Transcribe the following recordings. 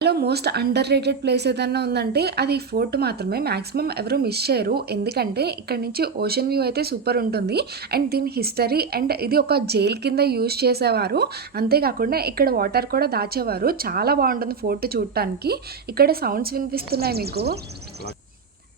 లో most under rated place ఏదన్నా ఉందంటే అది ఫోర్ట్ మాత్రమే. మాక్సిమం ఎవరు మిస్ చేయరు. ఎందుకంటే ఇక్కడి నుంచి ఓషన్ వ్యూ అయితే సూపర్ ఉంటుంది. అండ్ దీని హిస్టరీ అండ్ ఇది ఒక జైల్ కింద యూజ్ చేసేవారు. అంతే కాకుండా ఇక్కడ వాటర్ కూడా దాచేవారు. చాలా బావుంటుంది ఫోర్ట్ చూడటానికి. ఇక్కడ సౌండ్స్ వినిపిస్తున్నాయి మీకు.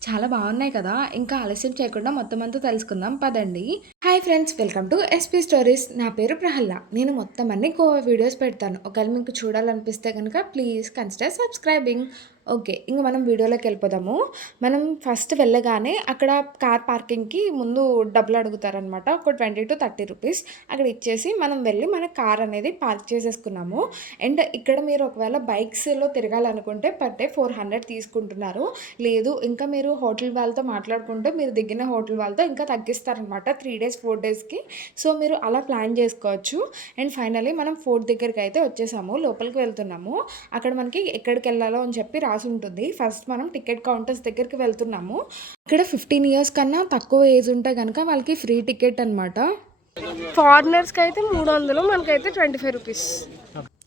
చాలా బాగున్నాయి కదా! ఇంకా ఆలస్యం చేయకుండా మొత్తం అంతా తెలుసుకుందాం పదండి. Hi friends! Welcome to SP stories. నా పేరు ప్రహల్లా. నేను మొత్తం అన్ని గోవా వీడియోస్ పెడతాను. ఒకవేళ మీకు చూడాలనిపిస్తే గనుక ప్లీజ్ కన్సిడర్ సబ్స్క్రైబింగ్. ఓకే. ఇంక మనం వీడియోలోకెళ్ళిపోదాము. మనం ఫస్ట్ వెళ్ళగానే అక్కడ కార్ పార్కింగ్‌కి ముందు డబ్బులు అడుగుతారనమాట. ఒక 20-30 రూపీస్ అక్కడ ఇచ్చేసి మనం వెళ్ళి మన కార్ అనేది పార్క్ చేసేసుకున్నాము. అండ్ ఇక్కడ మీరు ఒకవేళ బైక్స్‌లో తిరగాలనుకుంటే పర్ డే 400 తీసుకుంటున్నారు. లేదు ఇంకా మీరు హోటల్ వాళ్ళతో మాట్లాడుకుంటే మీరు దిగిన హోటల్ వాళ్ళతో ఇంకా తగ్గిస్తారనమాట 3 డేస్, 4 డేస్‌కి. సో, మీరు అలా ప్లాన్ చేసుకోవచ్చు. అండ్ ఫైనల్లీ మనం ఫోర్ట్ దగ్గరికైతే వచ్చేసాము. లోపలికి వెళ్తున్నాము. అక్కడ మనకి ఎక్కడికెళ్ళాలో అని చెప్పి రాసుంటుంది. ఫస్ట్ మనం టికెట్ కౌంటర్స్ దగ్గరికి వెళ్తున్నాము. ఇక్కడ 15 ఇయర్స్ కన్నా తక్కువ ఏజ్ ఉంటే గనక వాళ్ళకి ఫ్రీ టికెట్ అనమాట. ఫారినర్స్‌కి అయితే 300, మనకైతే 25 రూపీస్.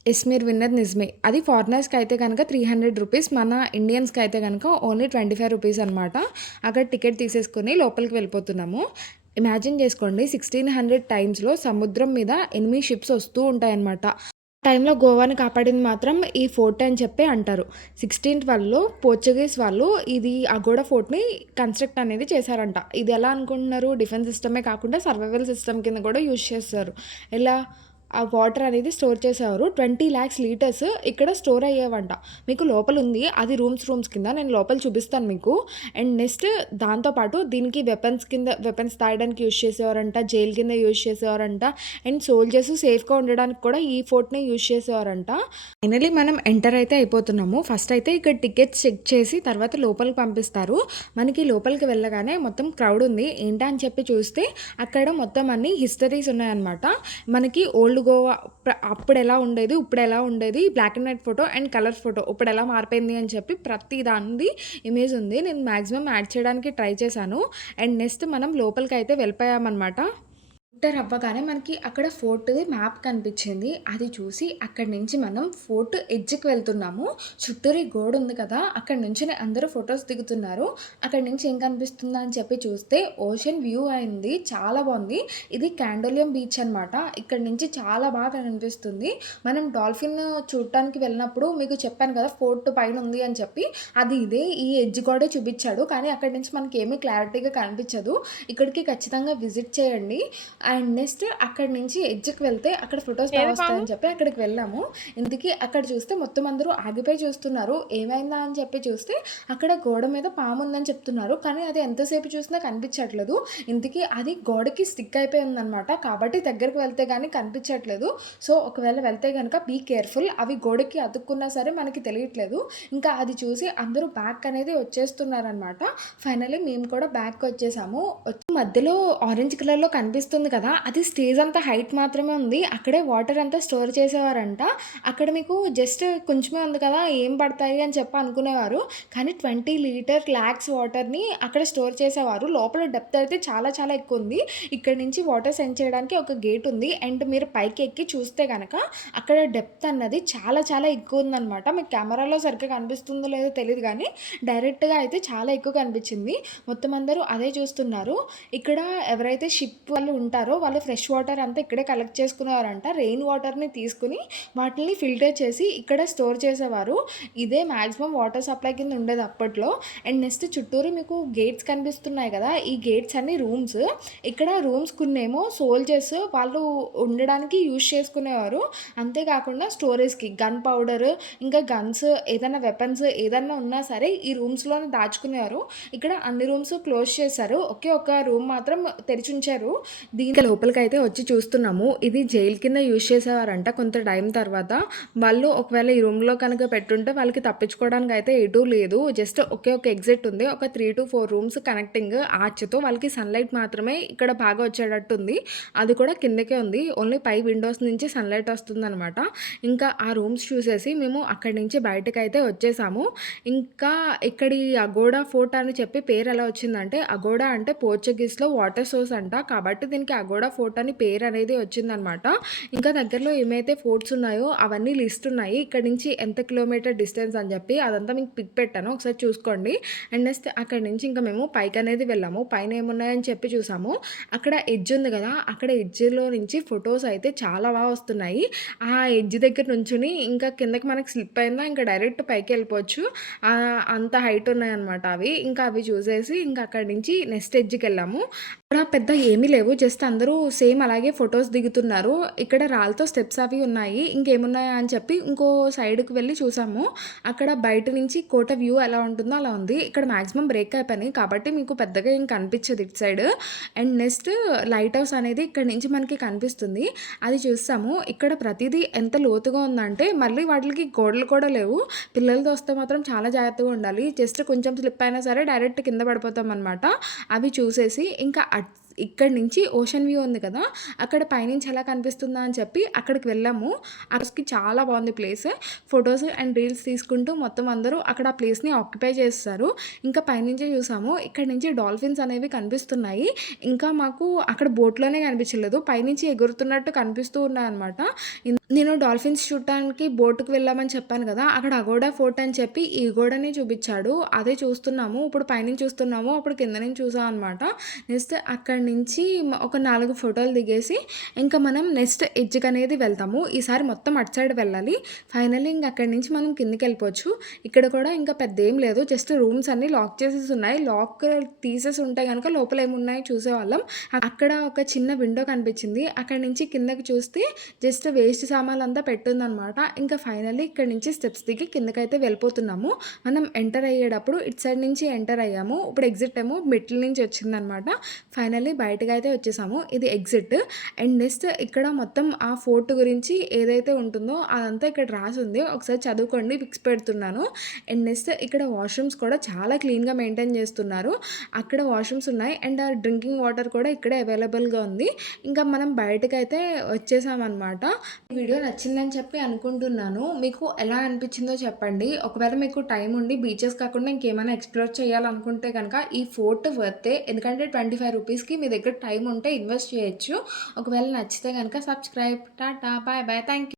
ఎస్, మీరు విన్నది నిజమే. అది ఫారినర్స్‌కి అయితే గనక 300 రూపీస్. మన ఇండియన్స్‌కి అయితే గనక ఓన్లీ 25 రూపీస్ అనమాట. అక్కడ టికెట్ తీసేసుకొని లోపలికి వెళ్ళిపోతున్నాము. ఇమాజిన్ చేసుకోండి 1600 టైమ్స్‌లో సముద్రం మీద ఎనిమీ షిప్స్ వస్తూ ఉంటాయన్నమాట. టైంలో గోవాని కాపాడింది మాత్రం ఈ ఫోర్ట్ అని చెప్పి అంటారు. 1612లో పోర్చుగీస్ వాళ్ళు ఇది అగోడా ఫోర్ట్‌ని కన్‌స్ట్రక్ట్ అనేది చేశారంట. ఇది ఎలా అనుకుంటున్నారు? డిఫెన్స్ సిస్టమే కాకుండా సర్వైవల్ సిస్టమ్ కింద కూడా యూజ్ చేస్తారు. ఎలా? ఆ వాటర్ అనేది స్టోర్ చేసేవారు. 20 లాక్స్ లీటర్స్ ఇక్కడ స్టోర్ అయ్యేవంట. మీకు లోపల ఉంది. అది రూమ్స్ కింద నేను లోపల చూపిస్తాను మీకు. అండ్ నెక్స్ట్ దాంతోపాటు దీనికి వెపన్స్ దాయడానికి యూజ్ చేసేవారంట. జైల్ కింద యూజ్ చేసేవారంట. అండ్ సోల్జర్స్ సేఫ్‌గా ఉండడానికి కూడా ఈ ఫోర్ట్‌ని యూజ్ చేసేవారంట. ఫైనల్లీ మనం ఎంటర్ అయితే అయిపోతున్నాము. ఫస్ట్ అయితే ఇక్కడ టికెట్స్ చెక్ చేసి తర్వాత లోపలికి పంపిస్తారు. మనకి లోపలికి వెళ్ళగానే మొత్తం క్రౌడ్ ఉంది. ఏంటా అని చెప్పి చూస్తే అక్కడ మొత్తం అన్ని హిస్టరీస్ ఉన్నాయన్నమాట. మనకి ఓల్డ్ గోవా అప్పుడు ఎలా ఉండేది, ఇప్పుడు ఎలా ఉండేది, black and white photo and colour photo ఇప్పుడు ఎలా మారిపోయింది అని చెప్పి ప్రతి దానిది ఇమేజ్ ఉంది. నేను మ్యాక్సిమం యాడ్ చేయడానికి ట్రై చేశాను. అండ్ నెక్స్ట్ మనం లోపలికైతే వెళ్ళిపోయామన్నమాట. ఎంటర్ అవ్వగానే మనకి అక్కడ ఫోర్ట్‌ది మ్యాప్ కనిపించింది. అది చూసి అక్కడి నుంచి మనం ఫోర్ట్ ఎడ్జ్‌కి వెళ్తున్నాము. చుట్టూరు ఈ గోడ ఉంది కదా! అక్కడి నుంచినే అందరూ ఫోటోస్ దిగుతున్నారు. అక్కడి నుంచి ఏం కనిపిస్తుందా అని చెప్పి చూస్తే ఓషన్ వ్యూ అయింది. చాలా బాగుంది. ఇది కాండోలియం బీచ్ అనమాట. ఇక్కడి నుంచి చాలా బాగా కనిపిస్తుంది. మనం డాల్ఫిన్ చూడటానికి వెళ్ళినప్పుడు మీకు చెప్పాను కదా! ఫోర్ట్ పైన ఉంది అని చెప్పి. అది ఇదే ఈ ఎడ్జ్ గోడే చూపించాడు. కానీ అక్కడి నుంచి మనకి ఏమీ క్లారిటీగా కనిపించదు. ఇక్కడికి ఖచ్చితంగా విజిట్ చేయండి. అండ్ నెక్స్ట్ అక్కడి నుంచి ఎడ్జ్‌కి వెళ్తే అక్కడ ఫోటోస్ వస్తాయని చెప్పి అక్కడికి వెళ్ళాము. ఇంతకీ అక్కడ చూస్తే మొత్తం అందరూ ఆగిపోయి చూస్తున్నారు. ఏమైందా అని చెప్పి చూస్తే అక్కడ గోడ మీద పాము ఉందని చెప్తున్నారు. కానీ అది ఎంతసేపు చూసినా కనిపించట్లేదు. ఇంతకీ అది గోడకి స్టిక్ అయిపోయి ఉందనమాట. కాబట్టి దగ్గరికి వెళ్తే గానీ కనిపించట్లేదు. సో, ఒకవేళ వెళ్తే గనక బీ కేర్‌ఫుల్. అవి గోడకి అతుక్కున్నా సరే మనకి తెలియట్లేదు. ఇంకా అది చూసి అందరూ బ్యాక్ అనేది వచ్చేస్తున్నారనమాట. ఫైనల్లీ మేము కూడా బ్యాక్‌కి వచ్చేసాము. మధ్యలో ఆరెంజ్ కలర్‌లో కనిపిస్తుంది కదా! అది స్టేజ్ అంతా హైట్ మాత్రమే ఉంది. అక్కడే వాటర్ అంతా స్టోర్ చేసేవారంట. అక్కడ మీకు జస్ట్ కొంచెమే ఉంది కదా! ఏం పడతాయి అని చెప్పి అనుకునేవారు. కానీ 20 లాక్స్ వాటర్‌ని అక్కడ స్టోర్ చేసేవారు. లోపల డెప్త్ అయితే చాలా చాలా ఎక్కువ ఉంది. ఇక్కడి నుంచి వాటర్ సెండ్ చేయడానికి ఒక గేట్ ఉంది. అండ్ మీరు పైకి ఎక్కి చూస్తే గనక అక్కడ డెప్త్ అన్నది చాలా చాలా ఎక్కువ ఉందనమాట. మీకు కెమెరాలో సరిగ్గా కనిపిస్తుందో లేదో తెలీదు గానీ డైరెక్ట్‌గా అయితే చాలా ఎక్కువ కనిపించింది. మొత్తం అందరూ అదే చూస్తున్నారు. ఇక్కడ ఎవరైతే షిప్ వాళ్ళు ఉంటారో వాళ్ళు ఫ్రెష్ వాటర్ అంతా ఇక్కడే కలెక్ట్ చేసుకునేవారంట. రెయిన్ వాటర్‌ని తీసుకొని వాటిని ఫిల్టర్ చేసి ఇక్కడ స్టోర్ చేసేవారు. ఇదే మాక్సిమం వాటర్ సప్లై కింద ఉండేది అప్పట్లో. అండ్ నెక్స్ట్ చుట్టూరు మీకు గేట్స్ కనిపిస్తున్నాయి కదా! ఈ గేట్స్ అన్ని రూమ్స్. ఇక్కడ రూమ్స్ కొన్నేమో సోల్జర్స్ వాళ్ళు ఉండడానికి యూజ్ చేసుకునేవారు. అంతేకాకుండా స్టోరేజ్‌కి గన్ పౌడర్, ఇంకా గన్స్, ఏదైనా వెపన్స్ ఏదన్నా ఉన్నా సరే ఈ రూమ్స్‌లోనే దాచుకునేవారు. ఇక్కడ అన్ని రూమ్స్ క్లోజ్ చేశారు. ఒకే ఒక రూమ్ మాత్రం తెరిచుంచారు. దీని లోపలికైతే వచ్చి చూస్తున్నాము. ఇది జైల్ కింద యూజ్ చేసేవారంట కొంత టైం తర్వాత. వాళ్ళు ఒకవేళ ఈ రూమ్‌లో కనుక పెట్టుంటే వాళ్ళకి తప్పించుకోవడానికి అయితే ఎటూ లేదు. జస్ట్ ఒకే ఒక ఎగ్జిట్ ఉంది. ఒక 3-4 రూమ్స్ కనెక్టింగ్ ఆర్చ్‌తో వాళ్ళకి సన్‌లైట్ మాత్రమే ఇక్కడ బాగా వచ్చేటట్టు ఉంది. అది కూడా కిందకే ఉంది. ఓన్లీ పై విండోస్ నుంచి సన్‌లైట్ వస్తుందనమాట. ఇంకా ఆ రూమ్స్ చూసేసి మేము అక్కడి నుంచి బయటకైతే వచ్చేసాము. ఇంకా ఇక్కడి అగోడా ఫోర్ట్ అని చెప్పి పేరు ఎలా వచ్చిందంటే అగోడా అంటే పోర్చుగీస్‌లో వాటర్ సోర్స్ అంట. కాబట్టి దీనికి పగోడా ఫోర్ట్ అని పేరు అనేది వచ్చిందనమాట. ఇంకా దగ్గరలో ఏమైతే ఫోర్ట్స్ ఉన్నాయో అవన్నీ లిస్ట్ ఉన్నాయి. ఇక్కడ నుంచి ఎంత కిలోమీటర్ డిస్టెన్స్ అని చెప్పి అదంతా మీకు పిక్ పెట్టాను. ఒకసారి చూసుకోండి. అండ్ నెక్స్ట్ అక్కడి నుంచి ఇంకా మేము పైకనేది వెళ్ళాము. పైన ఏమున్నాయని చెప్పి చూసాము. అక్కడ ఎడ్జ్ ఉంది కదా! అక్కడ ఎడ్జ్‌లో నుంచి ఫోటోస్ అయితే చాలా వస్తున్నాయి. ఆ ఎడ్జ్ దగ్గర నుంచుని ఇంకా కిందకి మనకి స్లిప్ అయిందా ఇంకా డైరెక్ట్ పైకెళ్ళిపోవచ్చు. అంత హైట్ ఉన్నాయన్నమాట అవి. ఇంకా అవి చూసేసి ఇంకా అక్కడి నుంచి నెక్స్ట్ ఎడ్జ్‌కెళ్ళాము. అక్కడ పెద్ద ఏమీ లేవు. జస్ట్ అందరూ సేమ్ అలాగే ఫోటోస్ దిగుతున్నారు. ఇక్కడ రాళ్ళతో స్టెప్స్ అవి ఉన్నాయి. ఇంకేమున్నాయా అని చెప్పి ఇంకో సైడ్‌కి వెళ్లి చూసాము. అక్కడ బయట నుంచి కోట వ్యూ ఎలా ఉంటుందో అలా ఉంది. ఇక్కడ మాక్సిమం బ్రేక్ అయిపోయినాయి. కాబట్టి మీకు పెద్దగా ఏం కనిపించదు ఇటు side. And next light house అనేది ఇక్కడి నుంచి మనకి కనిపిస్తుంది. అది చూసాము. ఇక్కడ ప్రతిదీ ఎంత లోతుగా ఉందంటే మళ్ళీ వాటికి గోడలు కూడా లేవు. పిల్లలతో వస్తే మాత్రం చాలా జాగ్రత్తగా ఉండాలి. జస్ట్ కొంచెం స్లిప్ అయినా సరే డైరెక్ట్ కింద పడిపోతామనమాట. అవి చూసేసి ఇంకా ఇక్కడి నుంచి ఓషన్ వ్యూ ఉంది కదా! అక్కడ పైనుంచి ఎలా కనిపిస్తుందా అని చెప్పి అక్కడికి వెళ్ళాము. అక్కడికి చాలా బాగుంది ప్లేస్. ఫోటోస్ అండ్ రీల్స్ తీసుకుంటూ మొత్తం అందరూ అక్కడ ఆ ప్లేస్‌ని ఆక్యుపై చేసేసారు. ఇంకా పైనుంచే చూసాము. ఇక్కడి నుంచి డాల్ఫిన్స్ అనేవి కనిపిస్తున్నాయి. ఇంకా మాకు అక్కడ బోట్‌లోనే కనిపించలేదు. పైనుంచి ఎగురుతున్నట్టు కనిపిస్తూ ఉన్నాయన్నమాట. నేను డాల్ఫిన్స్ చూడటానికి బోట్‌కి వెళ్ళామని చెప్పాను కదా! అక్కడ అగోడా ఫోర్ట్ అని చెప్పి ఈ గోడని చూపించాడు. అదే చూస్తున్నాము. ఇప్పుడు పైనుంచి చూస్తున్నాము. అప్పుడు కింద నుంచి చూసాం అనమాట. నెక్స్ట్ అక్కడి నుంచి ఒక 4 ఫోటోలు దిగేసి ఇంకా మనం నెక్స్ట్ ఎడ్జ్‌కనేది వెళ్తాము. ఈసారి మొత్తం అటు సైడ్ వెళ్ళాలి. ఫైనల్లీ ఇంక అక్కడి నుంచి మనం కిందకెళ్ళిపోవచ్చు. ఇక్కడ కూడా ఇంకా పెద్దేం లేదు. జస్ట్ రూమ్స్ అన్నీ లాక్ చేసేసి ఉన్నాయి. లాక్ తీసేసి ఉంటే గనక లోపల ఏమున్నాయో చూసేవాళ్ళం. అక్కడ ఒక చిన్న విండో కనిపించింది. అక్కడి నుంచి కిందకి చూస్తే జస్ట్ వేస్ట్ సామాన్లంతా పెట్టుందనమాట. ఇంకా ఫైనల్లీ ఇక్కడి నుంచి స్టెప్స్ దిగి కిందకైతే వెళ్ళిపోతున్నాము. మనం ఎంటర్ అయ్యేటప్పుడు ఇటు సైడ్ నుంచి ఎంటర్ అయ్యాము. ఇప్పుడు ఎగ్జిట్ ఏమో మెట్ల నుంచి వచ్చిందనమాట. ఫైనల్లీ బయటకైతే వచ్చేసాము. ఇది ఎగ్జిట్. అండ్ నెక్స్ట్ ఇక్కడ మొత్తం ఆ ఫోర్ట్ గురించి ఏదైతే ఉంటుందో అదంతా ఇక్కడ రాసుంది. ఒకసారి చదువుకోండి. పిక్స్ పెడుతున్నాను. అండ్ నెక్స్ట్ ఇక్కడ వాష్‌రూమ్స్ కూడా చాలా క్లీన్‌గా మెయింటైన్ చేస్తున్నారు. అక్కడ వాష్‌రూమ్స్ ఉన్నాయి. అండ్ డ్రింకింగ్ వాటర్ కూడా ఇక్కడే అవైలబుల్‌గా ఉంది. ఇంకా మనం బయటకైతే వచ్చేసామనమాట. వీడియో నచ్చిందని చెప్పి అనుకుంటున్నాను. మీకు ఎలా అనిపించిందో చెప్పండి. ఒకవేళ మీకు టైం ఉండి బీచెస్ కాకుండా ఇంకేమైనా ఎక్స్‌ప్లోర్ చేయాలనుకుంటే గనక ఈ ఫోర్ట్ వర్తే. ఎందుకంటే ₹25కి మీ దగ్గర టైం ఉంటే ఇన్వెస్ట్ చేయొచ్చు. ఒకవేళ నచ్చితే గనక సబ్స్క్రైబ్. టాటా. Bye bye. Thank you.